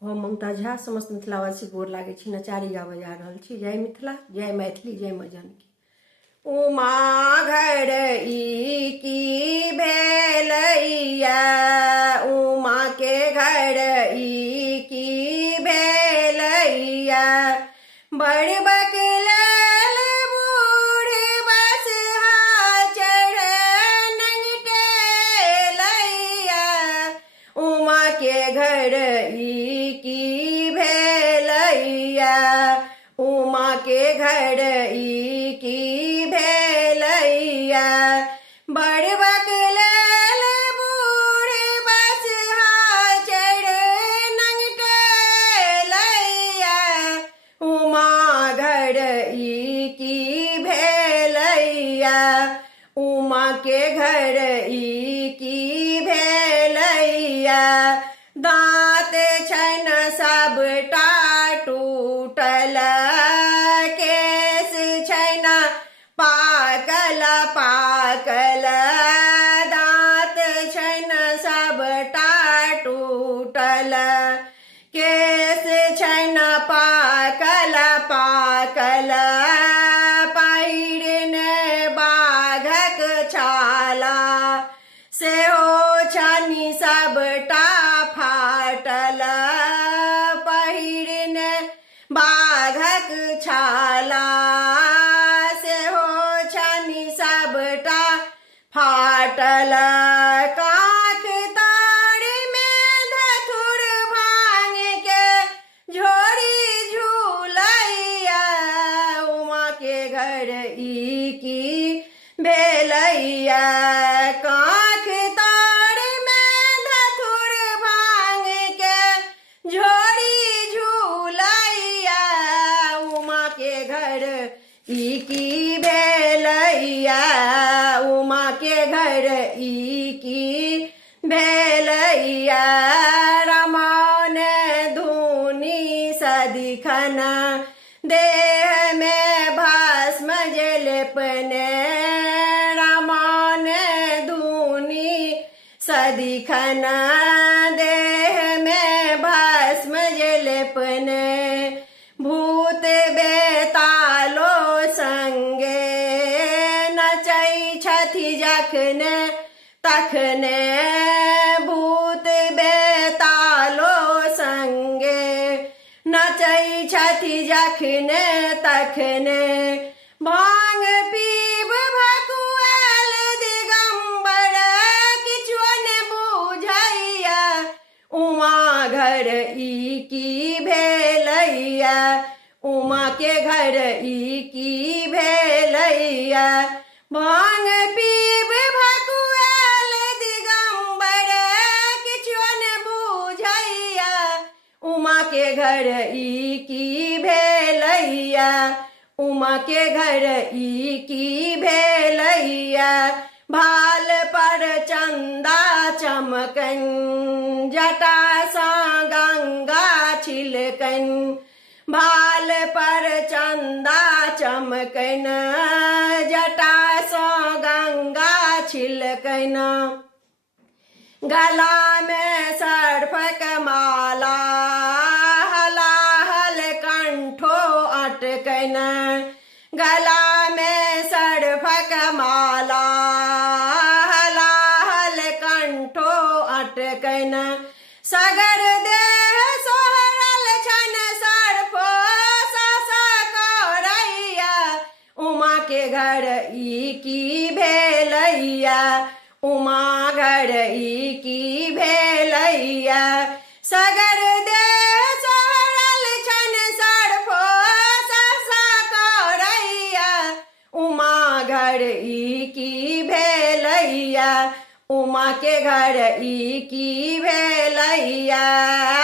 हम ममता झा समस्त मिथिलावासी गोर लागै छी, नचारी गाबऽ जा रहल छी। जय मिथिला, जय मैथिली, जय माँ जानकी। उमा घर ई की भेलैया, उमा के घर ई की भेलैया। बड़ बकलाल बूढ़ बसहा चढ़ नंगटेलैया, उमा के घर ई की भेलैया, उमा के घर ई की भेलैया। बड़ बकलाल बूढ़ बसहा चढ़ नंगटेलैया, उमा घर ई की भेलैया, उमा के घर ई की भेलैया। दाँत छन सबटा टूटल, केस छन पाकल पाकल, दाँत छन सबटा टूटल, केस छन पाकल पाकल। पहिरन बाघक छाला, सेहो छनि सबटा फाटल, पहिरन बाघक छाला, सेहो छनि सबटा फाटल। काख ताड़ में धथुर भांग के झोरी झूलैया, उमा के घर ई की भेलैया। काख ताड़ में धथुर भांग के झोरी झूलैया, उमा के घर ई की भेलैया, उमा के घर ई की भेलैया। रमान धुनी सदिखन देह में भस्म जलेपने, रमान धुनी सदिखन देह में भस्म जलेपने। भूत बेतालो संगे नचै छथि जखने तखने, भूत बेतालो संगे नचै छथि जखने तखने। भांग पीब भकुआल दिगंबर किछुओ ने बुझैया, उमा घर ई की भेलैया, उमा के घर ई की भेलैया। भांग पीब भकुआल दिगंबर किछुओ ने बुझैया, उमा के घर ई की भेलैया, उमा के घर ई की भेलैया। भाल पर चंदा चमकन, जटा सा गंगा छिलकन, भाल पर चंदा चमकन, जटा सा गंगा छिलकन। गला में सर्फक माला, हलाहल कंठो अटकन, गला में सर्फक माला, हलाहल कंठो अटकन। सगर देह सोहरल छन सर्फो सासा करैया, उमा के घर ई की भेलैया, उमा घर ई की भेलैया। सगर देह सोहरल छन सर्फो सासा करैया, उमा घर ई की भेलैया, उमा के घर ई की भेलैया।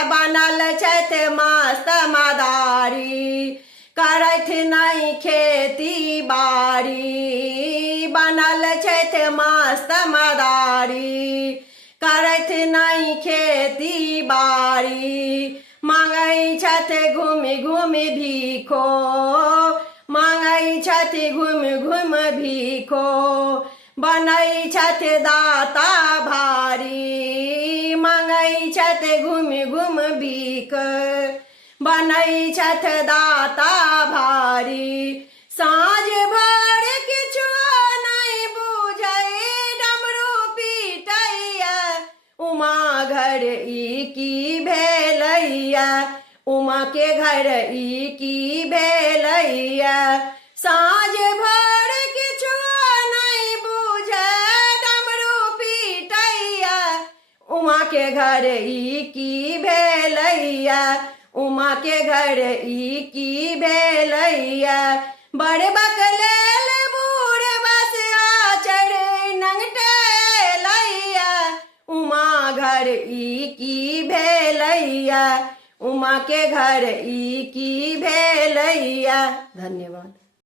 बनल छथि मस्त मदारी, करैथ नहीं खेती बाड़ी, बनल छथि मस्त मदारी, करैथ नहीं खेती बाड़ी। मांगै छथि घूमि घूमि भीखो, मांगै छथि घूमि घूमि भीखो। बनै छथि दाता भारी, मांगै छथि घूमि घूमि भीख। बनई छठ दाता भारी साँझ भर किछु नहीं बुझै डमरू पीटैया उमा घर ई की भेलैया उमा के घर ई की भेलैया साँझ भर किछु नहीं बुझै डमरू पीटैया उमा के घर ई की भेलैया उमा के घर ई की भेलैया बड़े बकलेल बूढ़ बस आचर नंगटेलैया उमा घर ई की भेलैया उमा के घर ई की भेलैया। धन्यवाद।